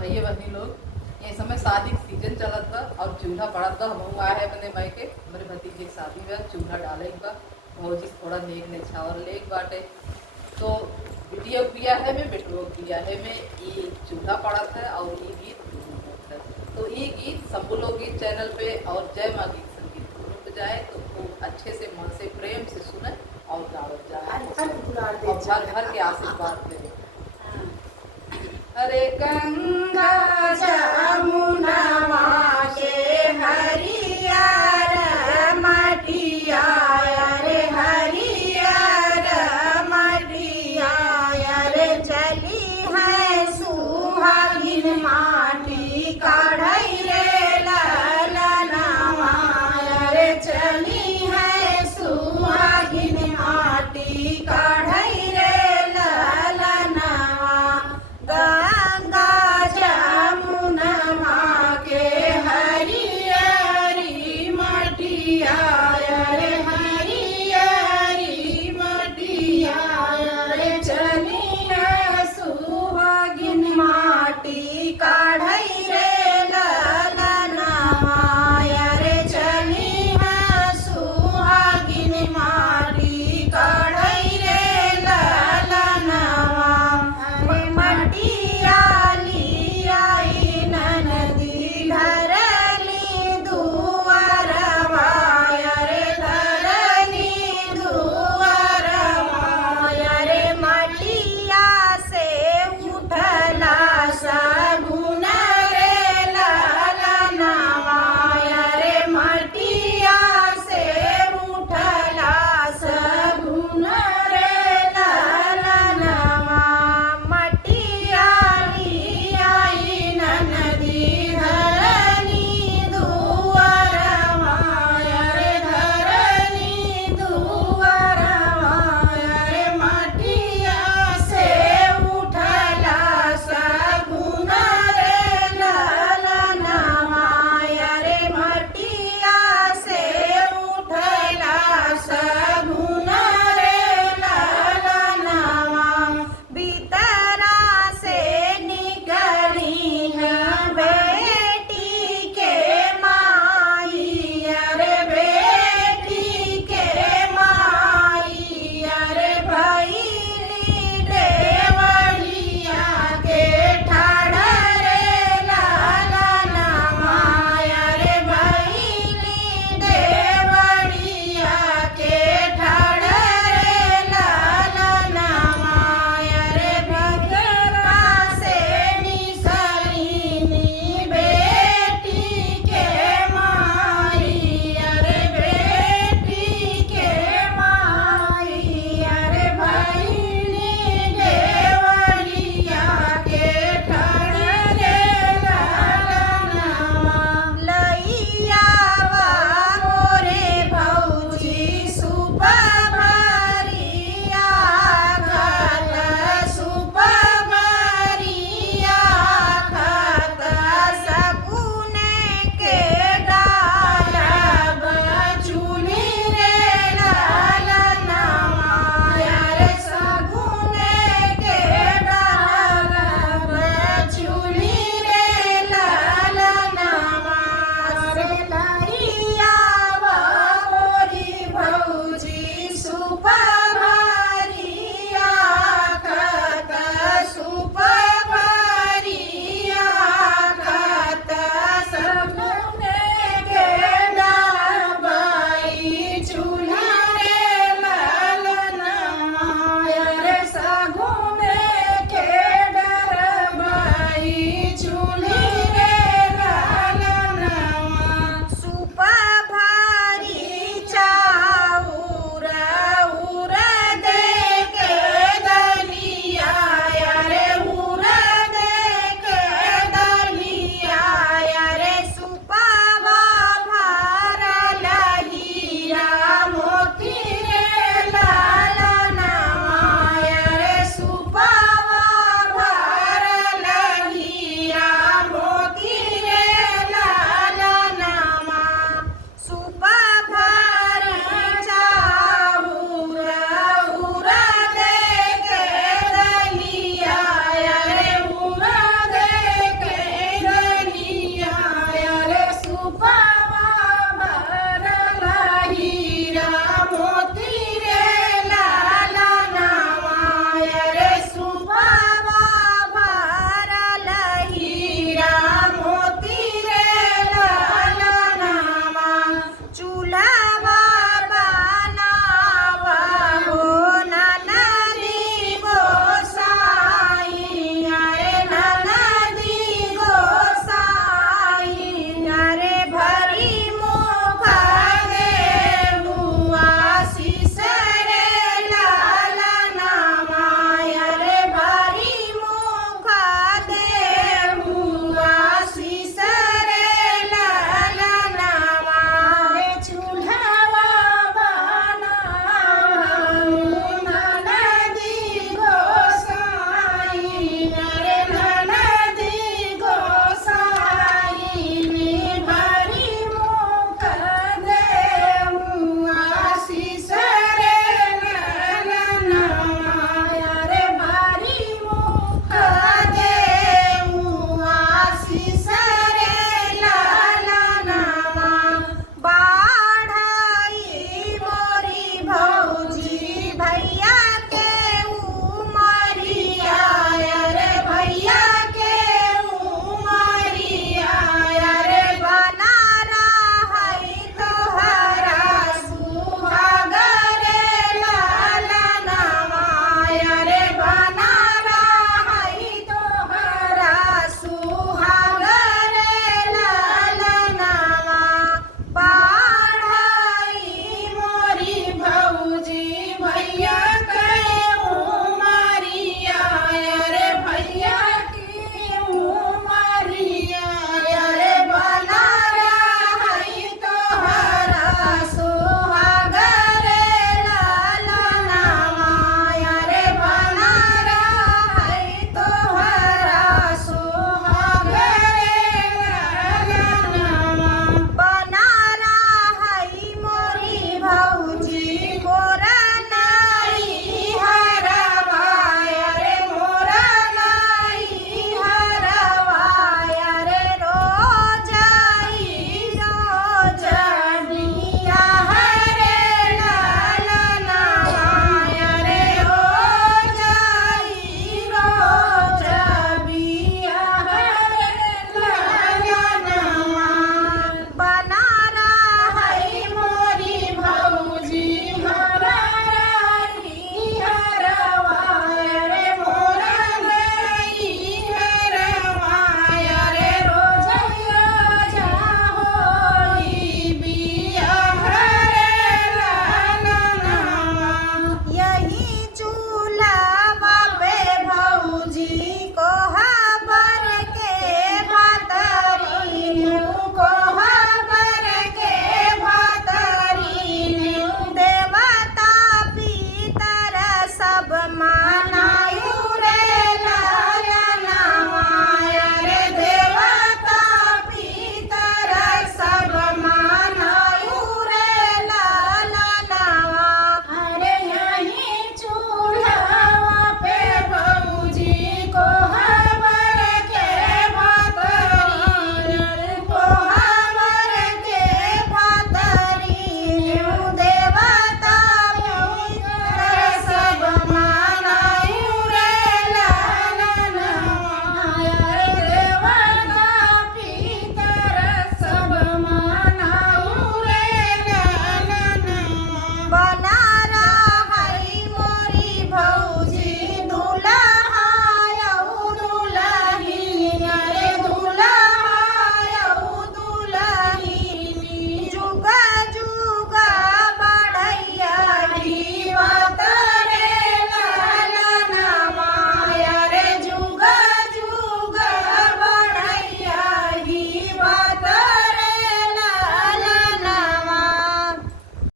भैया बहनी लोग ये समय शादी के सीजन चलत बा और चूल्हा पड़त बा। हम आए है अपने माई के हमारे भतीजे की शादी बा, चूल्हा डाले बा। भौजी थोड़ा नेक ने छावर ले बाटे तो बिटिया बिया है में बेटुआ बिया है में ये चूल्हा पड़त है और ये गीत है। तो ये गीत सब लोग गीत चैनल पे और जय माँ गीत संगीत ग्रुप जाए तो खूब अच्छे से मन से प्रेम से सुने और गावत जाए और घर घर के आशीर्वाद ले। अरे गंगा जमुना के हरियर मटिया रे हरियर मटिया रे चली है सुहागिन माटी काढ़ई रे ललनवा रे चली है सुहागिन माटी काढ़ई रे ललनवा। गंगा जमुना के हरियरी मटिया रे हरियरी मटिया रे चली है सुहागिन माटी काढ़ई रे ललनवा रे चली है सुहागिन माटी काढ़ई रे ललनवा। मटिया लियाई ननदी धरली दुआरवा रे धरली दुआरवा रे मटिया से उठला सगुन रे ललनवा रे मटिया से उठला सगुन रे ललनवा। मटिया लियाई ननदी धरनी दुआरवा रे धरनी दुआरवा रे मटिया से उठला सगुन रे ललनवा रे मटिया से उठला सगुन रे ललनवा। भीतरा से निकली है बेटी के माई रे बेटी के माई रे भैली देवरिया के ठाड़ रे ललनवा रे भैली देवरिया के ठाड़ रे ललनवा रे भगरा से निसरीनी बेटी के माई रे बेटी के माई रे भैली देवरिया के ठाड़ रे ललनवा। लइयावा मोरे भौजी सुपा भरिया खत सुपा भरिया खत सकुने के डालब चूल्ही रे ललनवा रे सकुने के डालब चूल्ही रे ललनवा। रे लइयावा मोरी भौजी सुपा भरिया खत सुपा भरिया खत सकुने के डालबई चूल्हा रे ललनवा रे सकुने के डालबई